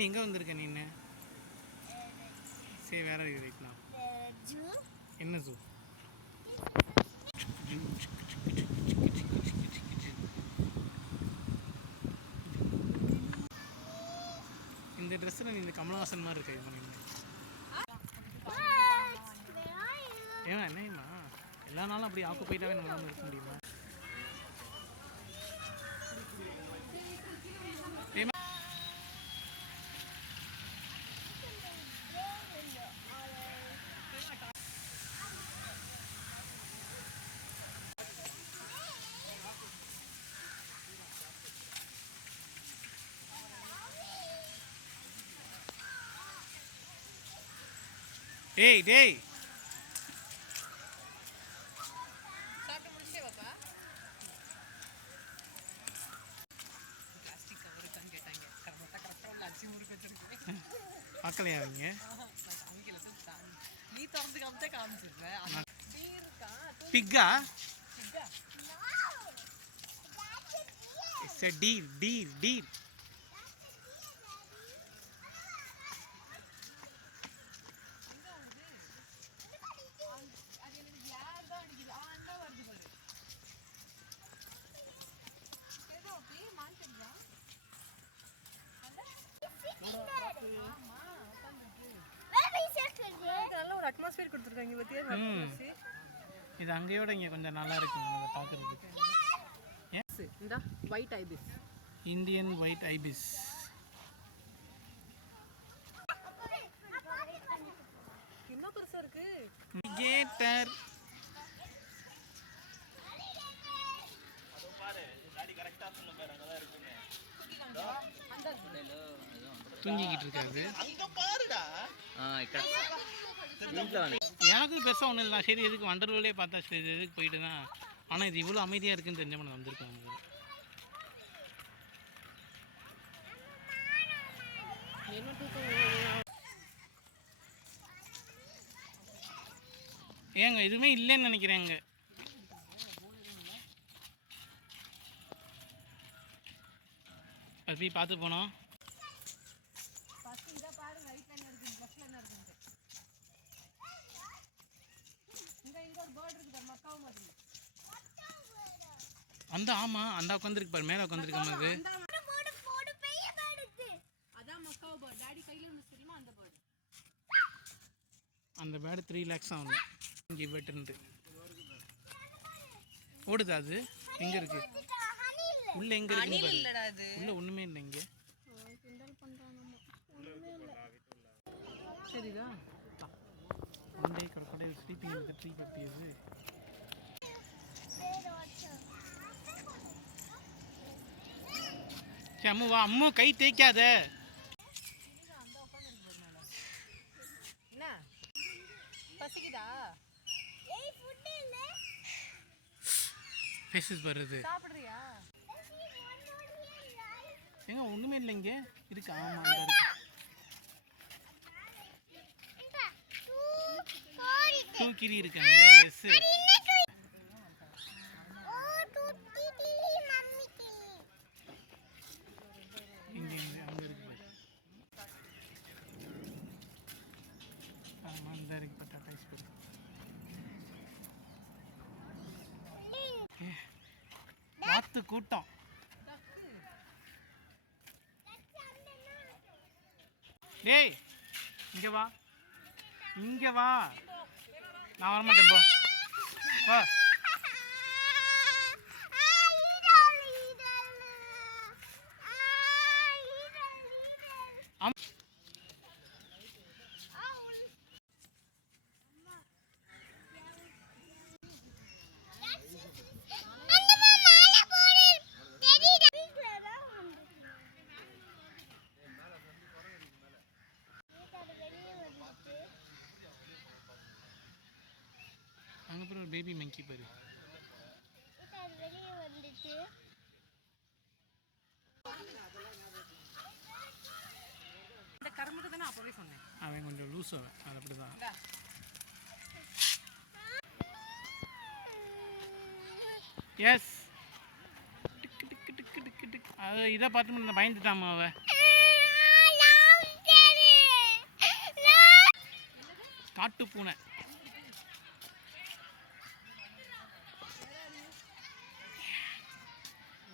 இன்னும் எங்கே வந்திருக்க நீ? சரி வேற வைக்கலாம். என்ன ஜூ? இந்த ட்ரெஸ்ஸில் நீ இந்த கமலஹாசன் மாதிரி இருக்க. ஏன் என்னம்மா எல்லா நாளும் அப்படி ஆக்குப்பைட்டாவே நம்மளால இருக்க முடியுமா? டேய் டேய் பார்க்கலையா அவங்க? பிக்கா? It's a dear dear dear. Atmosphere கொடுத்துருக்காங்க பத்தியா? இது அங்கேயோட இங்கே கொஞ்சம் நல்லா இருக்கு பார்க்குறதுக்கு. இந்த ஒயிட் ஐபிஸ், இந்தியன் ஒயிட் ஐபிஸ். என்ன பெருசா இருக்கு? கேட்டர். தூங்கிக்கிட்டு இருக்காது. எனக்கு பெருசாக ஒன்றும் இல்லை. சரி எதுக்கு வண்டர்வேலே பார்த்தா சரி எதுக்கு போயிட்டு தான். ஆனால் இது இவ்வளோ அமைதியாக இருக்குன்னு தெரிஞ்ச நான் வந்திருக்காங்க. ஏங்க எதுவுமே இல்லைன்னு நினைக்கிறேங்க. அது போய் பார்த்து போனோம். அந்த ஆமா அந்த உட்காந்துருக்கு பாரு, மேலே உட்காந்துருக்க மாதிரி. அந்த பேர்டு 3 lakhs ஆகும். இங்கே வெட்டுன்ட்டு ஓடுதா? அது எங்கே இருக்கு? உள்ள எங்கே இருக்கு? உள்ள ஒன்றுமே இல்லை. இங்கே சரிதா? One day crocodile sleeping in the tree பற்றியது. அம்மு வா, அம்மு கை தேய்க்காத. என்ன பசிக்குதா? ஃபேஸஸ் வருது. சாப்பிடுறியா? ஏங்க ஒண்ணுமே இல்லை இங்கே இருக்கு. ஆமா இருக்கு. தூக்கிரி இருக்காங்க. எஸ் இங்கே அங்கே இருக்கு. ஆமாம் இந்த இருக்கு. பட்டாட்டா ஸ்பீட் வாத்து கூட்டம். டேய் இங்கே வா, இங்கே வா. நான் வரமாட்டேன் போ. அங்கே அப்புறம் ஒரு பேபி மங்கி பாரு. இந்த கரும்புக்கு தானே அப்பவே சொன்னேன். அவன் கொஞ்சம் லூஸ். அவன் அது அப்படிதான். எஸ் அது இதை பார்த்து பயந்துட்டாமா அவ. காட்டு பூனை.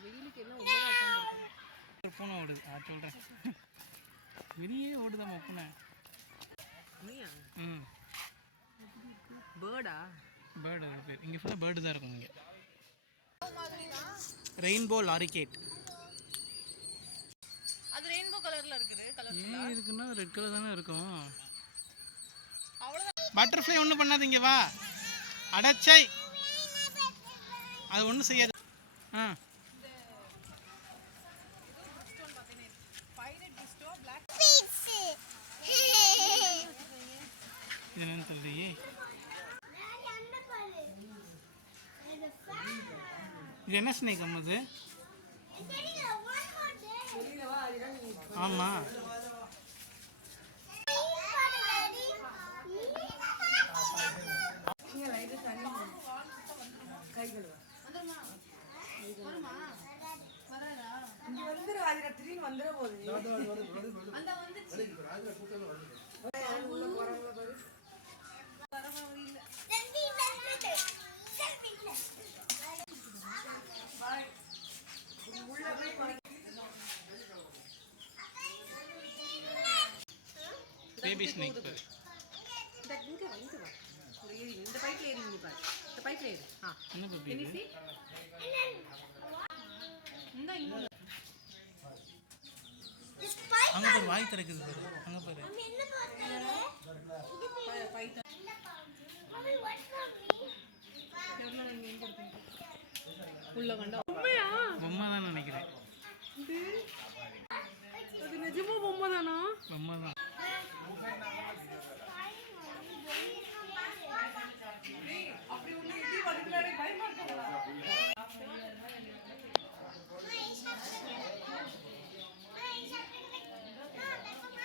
வெயிலுக்கு என்ன உள்ளதா உட்காந்துருக்கு. ஒரு பூனை ஓடுது, சொல்கிறேன். வெளியே ஓடுதாம்மா பூனை. ம், பேர்டா? பேர்டு பேர். இங்கே ஃபுல்லாக பேர்டு தான் இருக்கும். இங்கே ரெயின்போ லாரிகேட். அது ரெயின்போ கலர்ல இருக்குது. ஏன் இருக்குன்னா ரெட் கலர் தானே இருக்கும். பட்டர்ஃப்ளை ஒன்றும் பண்ணாதீங்க, வா. அடச்சை, அது ஒன்றும் செய்யாது. ஆ, இது என்னன்னு தெரியலையே. இது என்ன ஸ்னேக் அம்மா இது? ஆமாம், பேபி ஸ்னேக் பேர். இந்த பைப்ல ஏறி நீ பாரு. இந்த பைப்ல ஏறி. என்ன பேபி இது? அங்கே பாரு, வாய் திறக்குது பாரு. அங்கே பாரு. உள்ள கண்டா பொம்மை தான் நினைக்கிறேன். அது நிஜமா பொம்மை தானா? பொம்மை தான்.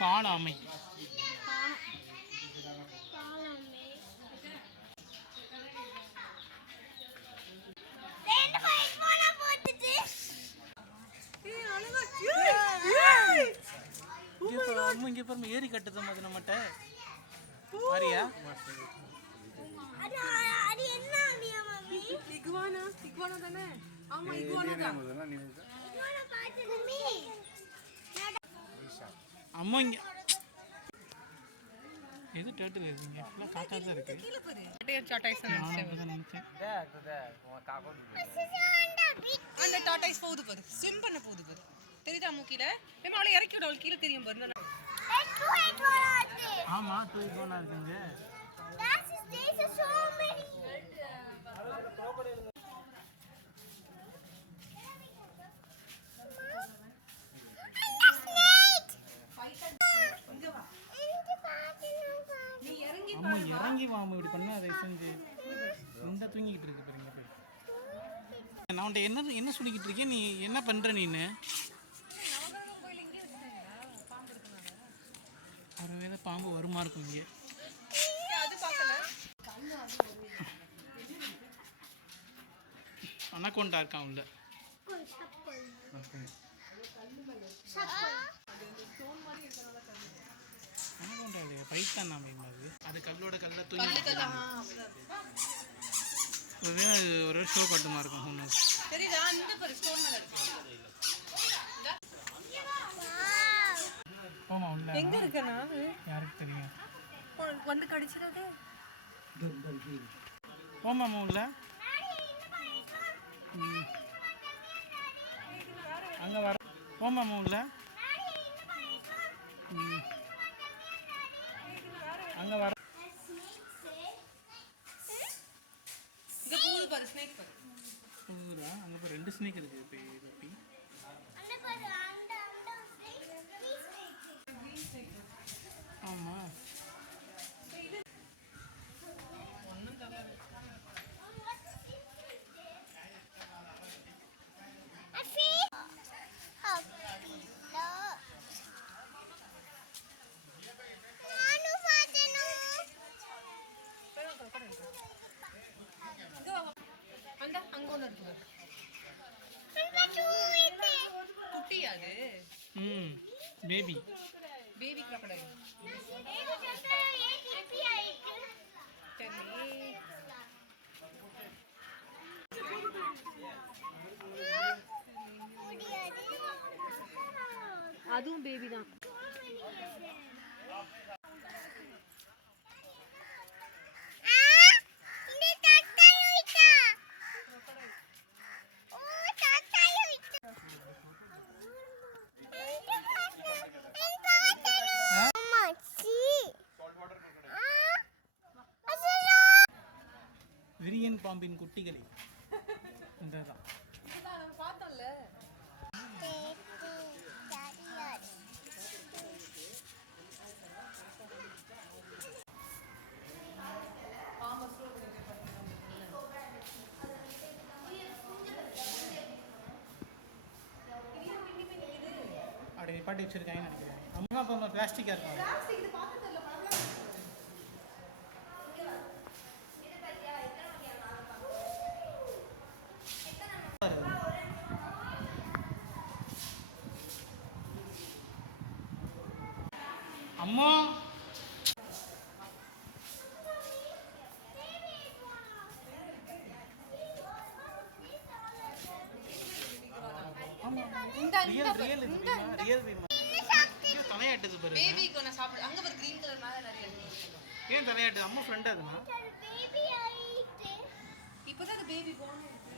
காளாமை. இங்கே பாருங்க, ஏறி கட்டுது அது நம்மகிட்ட. பாரியா? இகுவானா? இகுவானா தானே? ஆமா, இகுவானா தான். அம்மா இங்கே எது டேர்ட்டில் இருக்குங்க? ஃபுல்லாக காக்கா தான் இருக்கு. நினைச்சேன். அந்த டாடாய்ஸ் போகுது பாரு, ஸ்விம் பண்ண போகுது பாரு. தெரியுதா மூக்கில? நம்ம அவளை இறக்கி விட, அவள் கீழே தெரியும் பாரு. ஆமாம், டூ இகோனா இருக்குங்க. அம்மா இறங்கி வாமா, இப்படி பண்ணா அதை செஞ்சு இந்த தூங்கிக்கிட்டு இருக்கு பாருங்க. நான் உன்ட்ட என்ன சொல்லிக்கிட்டு இருக்கேன், நீ என்ன பண்ற? நீன்னு ஒருவேளை பாம்பு வருமா இருக்கும் இங்கே. அனகோண்டா இருக்கான் உள்ள. அனகோண்டா இல்லையா, பைத்தான் நாம அது. அது கல்லோட கல்ல தூங்கி ஒரு ஷோ கட்டுமா இருக்கும். தெரியுதா? இந்த பாரு, ஸ்டோன் மேல இருக்கு. போமா உள்ள. எங்க இருக்கனா? யாருக்கு தெரியும்? வந்து கடிச்சிராதே. போமாமா உள்ள. அங்க வர. போமாமா உள்ள. அங்க வர. இங்க போகுது பாரு, ஸ்னேக் பாரு. போகுதா? அங்க பாரு, 2 ஸ்னேக் இருக்கு. பேபி ஆமா. குட்டியா அது? Baby baby crocodile. அதுவும் பேபி தான். விரியன் பாம்பின் குட்டிகளே இந்ததான். பார்த்தோம்ல. அப்படி நிப்பாட்டி வச்சிருக்காங்கன்னு நினைக்கிறேன். அம்மா அப்பா பிளாஸ்டிக்காக இருக்கும். அம்மா ரியல் ரியல் ரியல் தலையாட்டுது பாரு. பேபிக்கு நான் சாப்பிடு. அங்க ஒரு கிரீன் கலர் மேல நிறைய இருக்கு. ஏன் தலையாட்டுது? அம்மா ஃப்ரெண்ட் அதுமா. இப்போதான் அது பேபி போன் இருக்கு.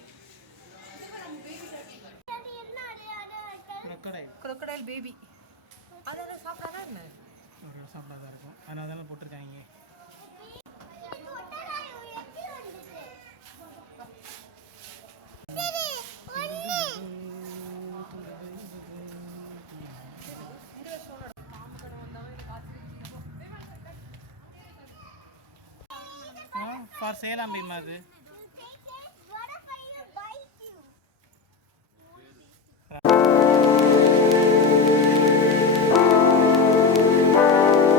நம்ம பேபி டாடி. crocodile baby. அத சாப்பிடாதா என்ன? ஒரு சாப்பிடாதா இருக்கும். அதனால தான போட்டுருக்காங்க. ஃபார் சேலம் பீமா அது.